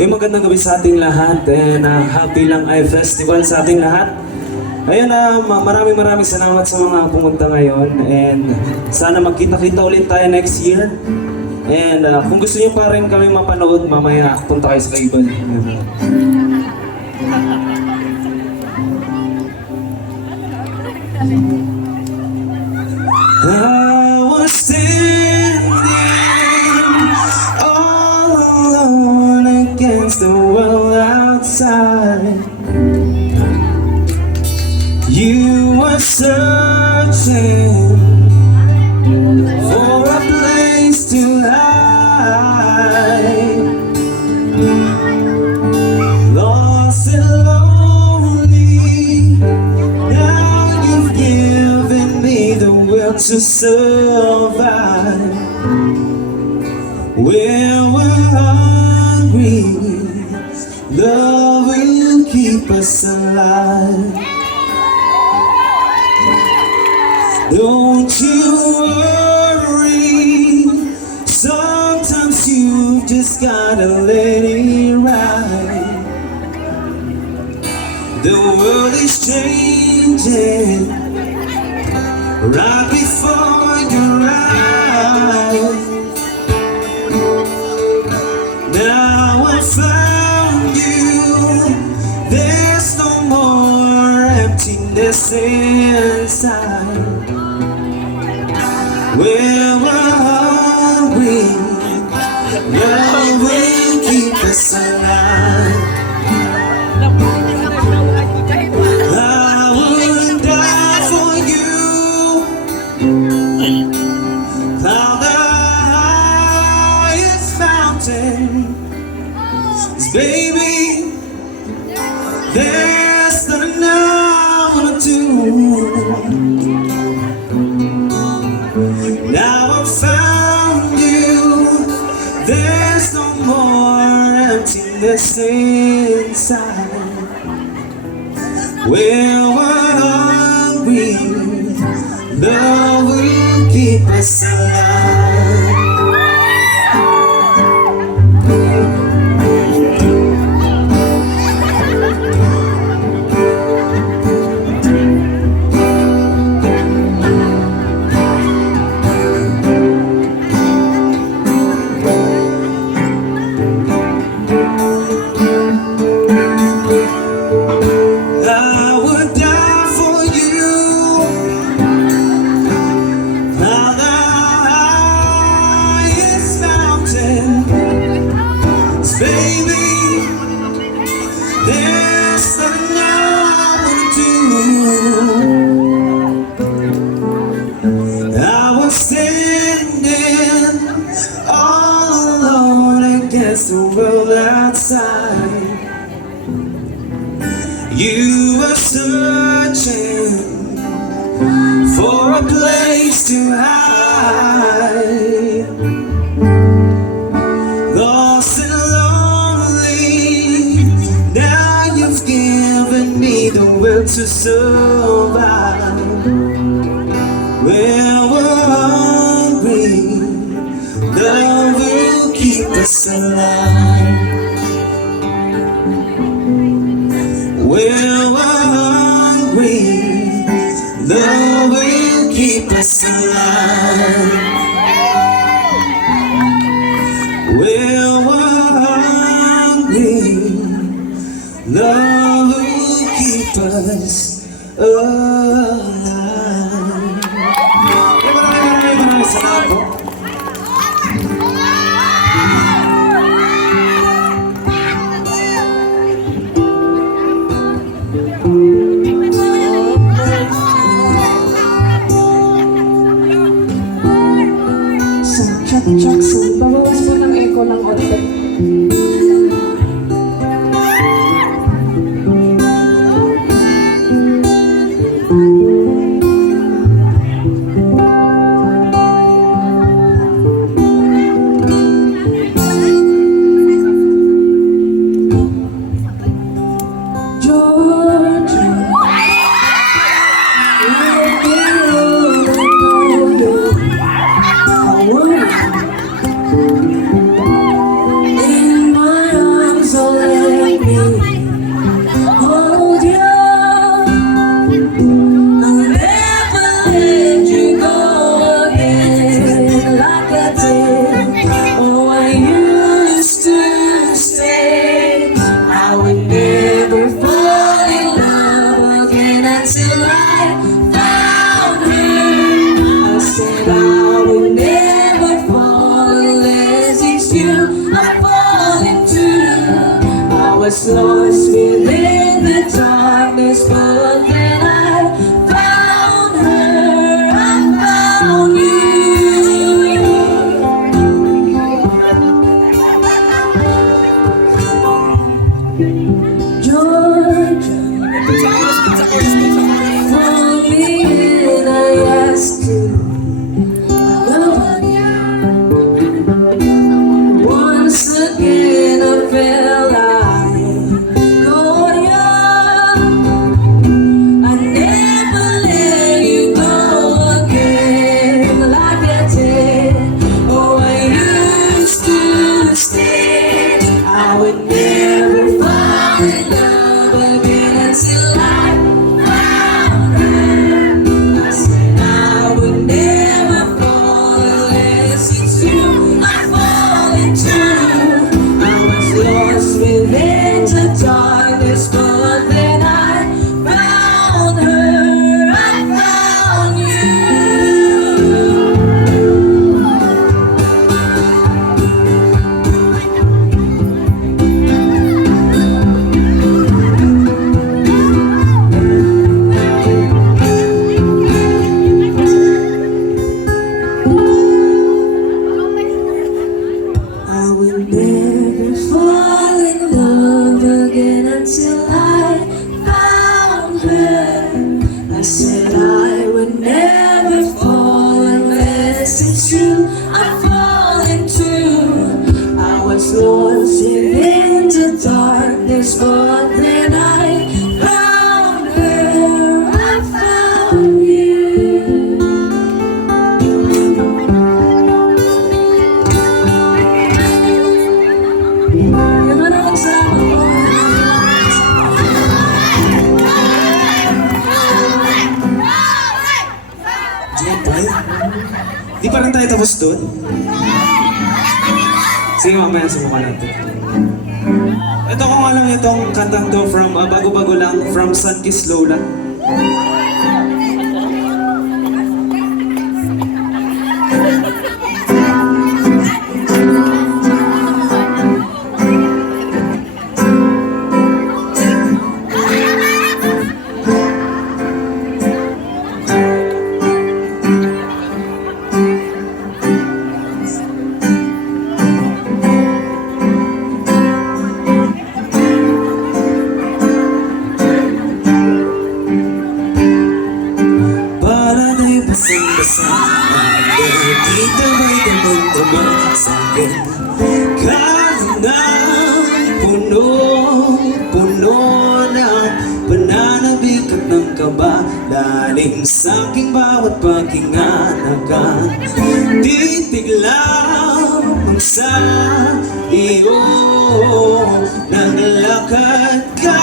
Magandang gabi sa ating lahat and happy lang ay festival sa ating lahat. Ayun, maraming salamat sa mga pumunta ngayon and sana magkita-kita ulit tayo next year. And kung gusto niyo pa rin kami mapanood, mamaya punta kayo sa Kaiban. I was standing all alone against the world outside. You were searching for a place to hide, lost and lonely. Now you've given me the will to survive. When we're hungry, love will keep us alive. Don't you worry, sometimes you just gotta let it ride. The world is changing right before your eyes. Now I found you, there's no more emptiness inside. When we're hungry, love will keep us alive. I would die for you. Climb the highest mountain. 'Cause baby, there's nothing I wanna do. Now I found you, there's no more emptiness inside. When we're hungry, love will keep us alive. Baby, there's nothing I wanna do. I was standing all alone against the world outside. You were searching for a place to hide, lost and the will to survive. When we're hungry, love will keep us alive. When we're hungry, love will keep us alive. When we're hungry, love will keep us alive. Maraming salamat po. Jackson, babawas po ng echo ng audio. love again until I found her. I said I would never fall unless it's you I fall into. I was lost within the darkness, but then I found her. I found you. I would never fall in love again until I found her. I said I would never fall unless it's you I fall into. I was lost in the darkness, but then I found her. I found you. Yung ano kasama ko? Diyan tayo. Di pa rin tayo tapos doon? Sige, mamaya subukan natin. Ito ko nga lang itong kantang to from bago-bago lang, from Sunkist Lola. Para na'y basang-basang dito may damang-damang sa'kin. Kaya na puno-puno ng pananabik at ng kaba, lalim sa'king bawat paghinga. Titig lamang sa iyo, naglakad ka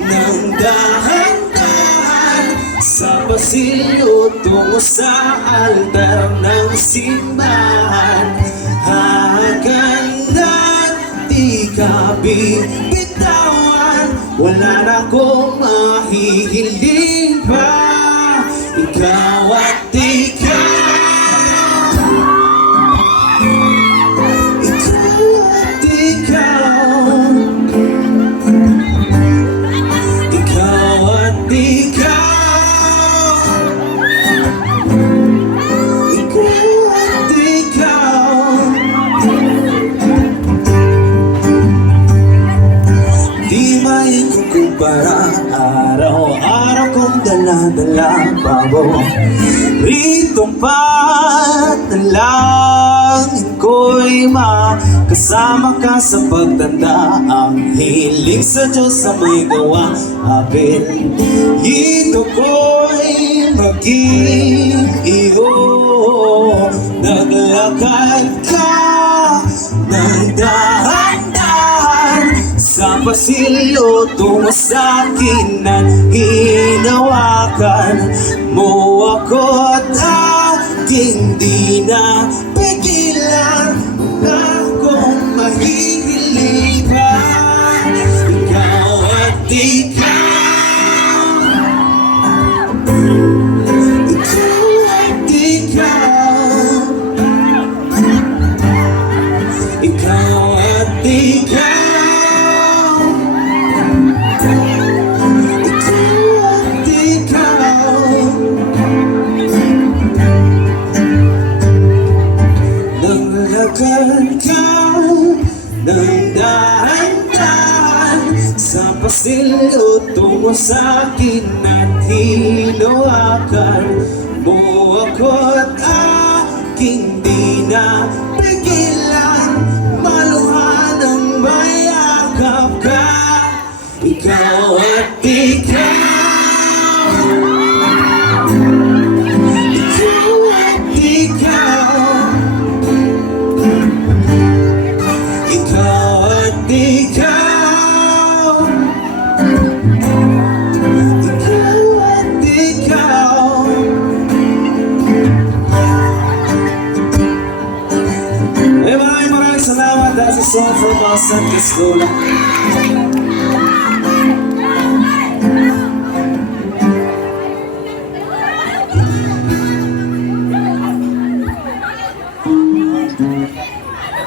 ng dahan-dahan sa pasilyo tungo sa altar ng simbahan. Hanggang di ka bibitawan, wala na akong mahihiling pa. Ikaw at ikaw, ikaw at ikaw, ikaw at ikaw. Di may kukumpara, araw-araw kong dala-dala babo. Ritong panalangin ko'y makasama ka sa pagtanda. Ang hiling sa Diyos sa may gawa akin, ito ko'y maging iyo. Naglakad ka ng dahan-dahan sa pasilyo tungo sa'kin at hinawakan mo ako at aking di na pigilan. Akong mahihiling pa, ikaw at ikaw, ikaw at ikaw, ikaw at ikaw. Naglakad ka ng dahan-dahan sa pasilyo tungo sa'kin at hinawakan mo ako at aking di na pigilan. Maluhan ang mayakap ka, ikaw at ikaw, ikaw at ikaw, ikaw at ikaw, song from Boston Kiskola.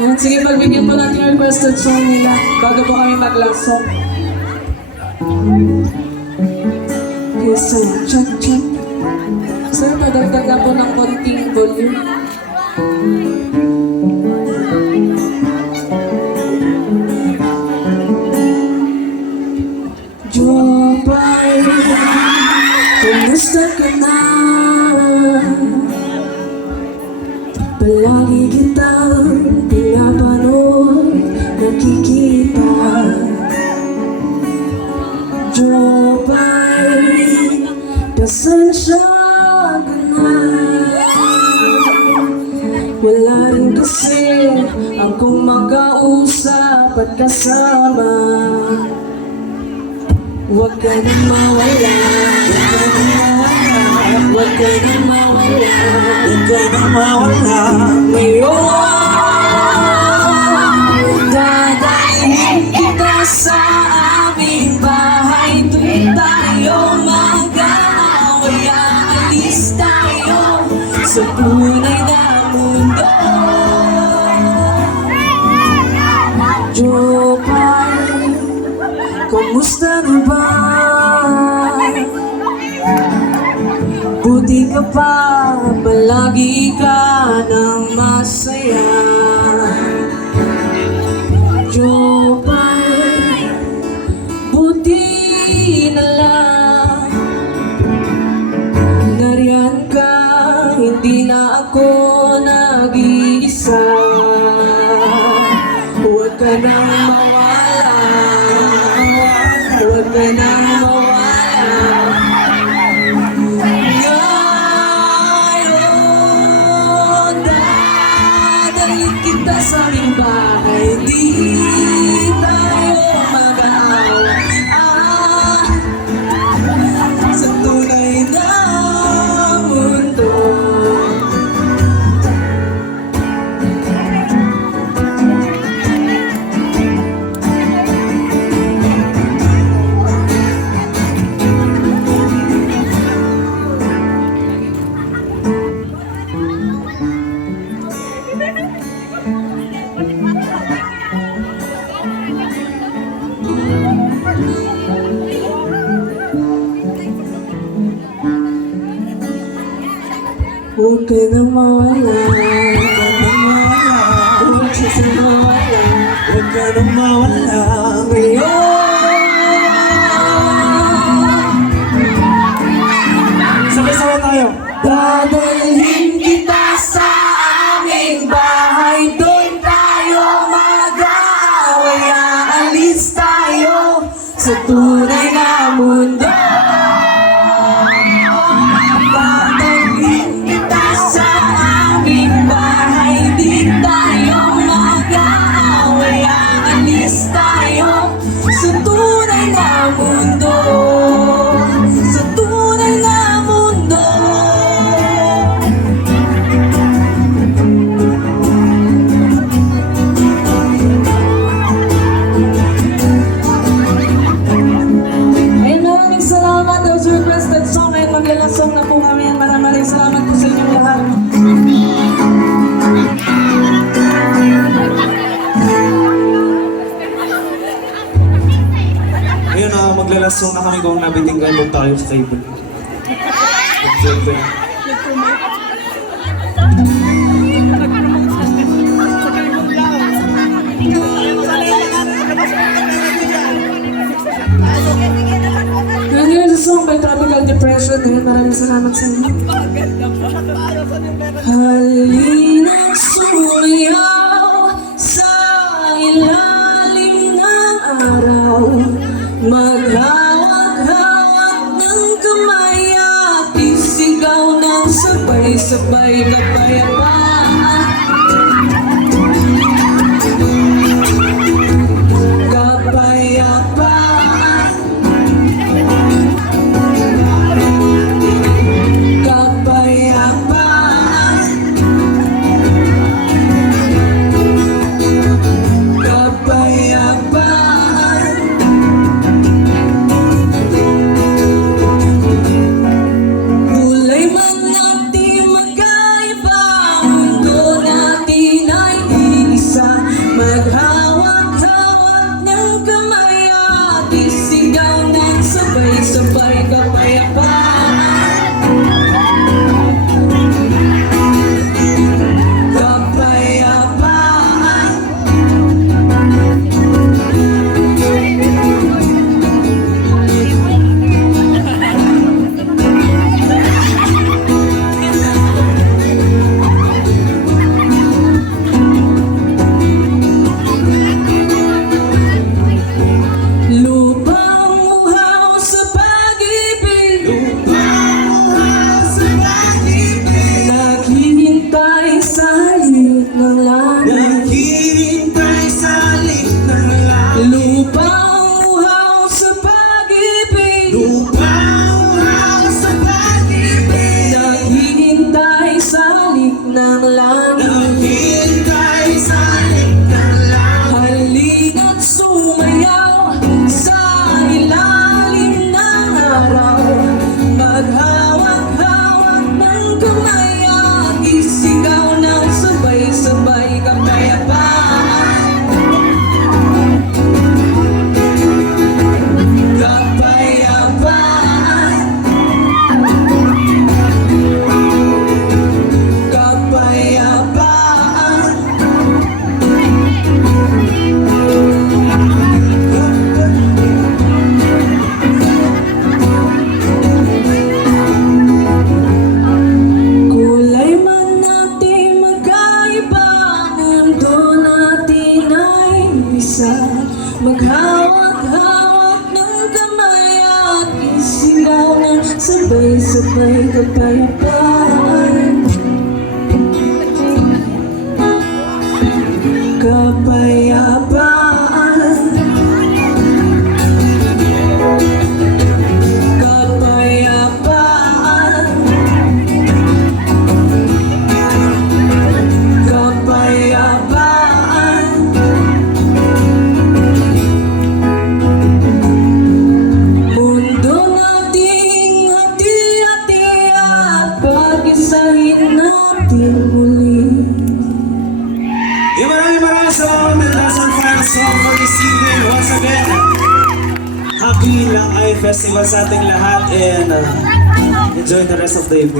Ayan, sige, pagbigyan po natin yung requested song nila bago po kami mag-last song. Okay, so, check. Sir, padagdag lang po ng konting volume. Jopay, kumusta ka na? Palagi kitang pinapanood, nakikita. Jopay, pasensya ka na. Wala rin kasi akong makausap at kasama. Huwag ka nang mawala, huwag ka nang mawala, Huwag ka nang mawala. ngayon dadalhin kita sa aming bahay. Doon tayo mag-aaway, aalis tayo sa tunay na mundo. Jopay, kumusta na ba? Buti ka pa, palagi ka ng masaya. Jopay, buti na lang nariyan ka, hindi na ako nag-iisa. Huwag ka nang mawala, huwag ka nang mawala. Ngayon, dadalhin kita sa aming bahay. Di tayo mag-aaway, sa tunay na mundo. Huwag ka nang mawala, huwag ka nang mawala, Huwag ka nang mawala. ngayon Sabay-sabay tayo. dadalhin kita sa aming bahay. Doon tayo mag-aaway, aalis tayo sa tunay na mundo. Dadalhin kita sa aming bahay. Di tayo mag-aaway, aalis tayo sa tunay na mundo. Sa tunay na mundo. Ayun, maraming salamat. That was your requested song. Ngayon maglalasong na po kami. Maraming salamat po sa inyong lahat. Ngayon maglalasong na kami kung nabitinggan doon tayo sa table. Siyempre. And here's a song by Tropical Depression. Ngayon maraming salamat sa inyo. Halina sumayaw sa ilalim ng araw. Maghawak-hawak ng kamay at isigaw ng sabay-sabay kapayapaan. Kapayapaan. Kapayapaan. Sabay-sabay kapayapaan. Kapayapaan. Kapayapaan. Kapayapaan. Mundo nating hati-hati at pag-isahin natin muli. Maraming salamat and that's our final song for this evening. Once again, happy lang ay festival sa ating lahat and enjoy the rest of the evening.